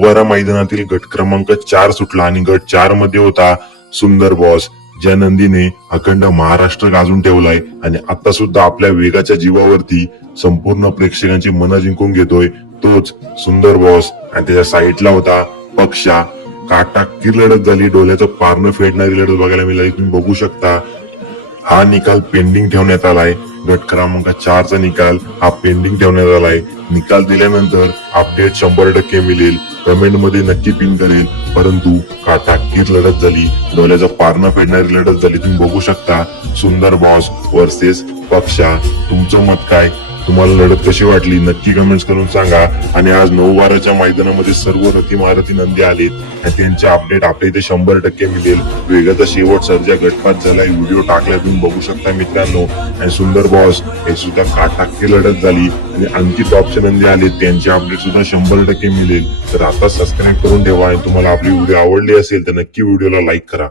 नऊवारा मैदानातील गट क्रमांक चार सुटला आणि गट चारमध्ये होता सुंदर बॉस ज्या नंदीने अखंड महाराष्ट्र गाजून ठेवलाय. आणि आता सुद्धा आपल्या वेगाच्या जीवावरती संपूर्ण प्रेक्षकांची मनं जिंकून घेतोय तोच सुंदर बॉस आणि त्याच्या साईडला होता पक्षा. काटाकी लढत झाली डोल्याचं पारणं फेडणारी लढत बघायला मिळाली. तुम्ही बघू शकता हा निकाल पेंडिंग ठेवण्यात आलाय. गट क्रमांक चारचा निकाल हा पेंडिंग ठेवण्यात आलाय. निकाल दिल्यानंतर अपडेट शंभर टक्के मिळेल. कमेंटमध्ये नक्की पिन करेल. परंतु काटाकीर लढत झाली? डोल्याचं पारणं फेडणारी लढत झाली तुम्ही बघू शकता. सुंदर बॉस वर्सेस पक्षा. तुमचं मत काय? तुम्हाला लढत कशी वाटली नक्की कमेंट्स करून सांगा. आणि आज नऊ बाराच्या मैदानामध्ये सर्व रथी महारथी नंदी आलेत. आणि त्यांचे अपडेट आपल्या इथे शंभर टक्के मिळेल. वेगाचा शेवट सर्जा गटपात झालाय. व्हिडिओ टाकला तुम्ही बघू शकता मित्रांनो. आणि सुंदर बॉस हे सुद्धा काटाके लढत झाली. आणि आणखी टॉपचे नंदी आलेत. त्यांचे अपडेट सुद्धा शंभर टक्के मिळेल. तर आता सबस्क्राईब करून ठेवा. आणि तुम्हाला आपली व्हिडिओ आवडली असेल तर नक्की व्हिडिओला लाईक करा.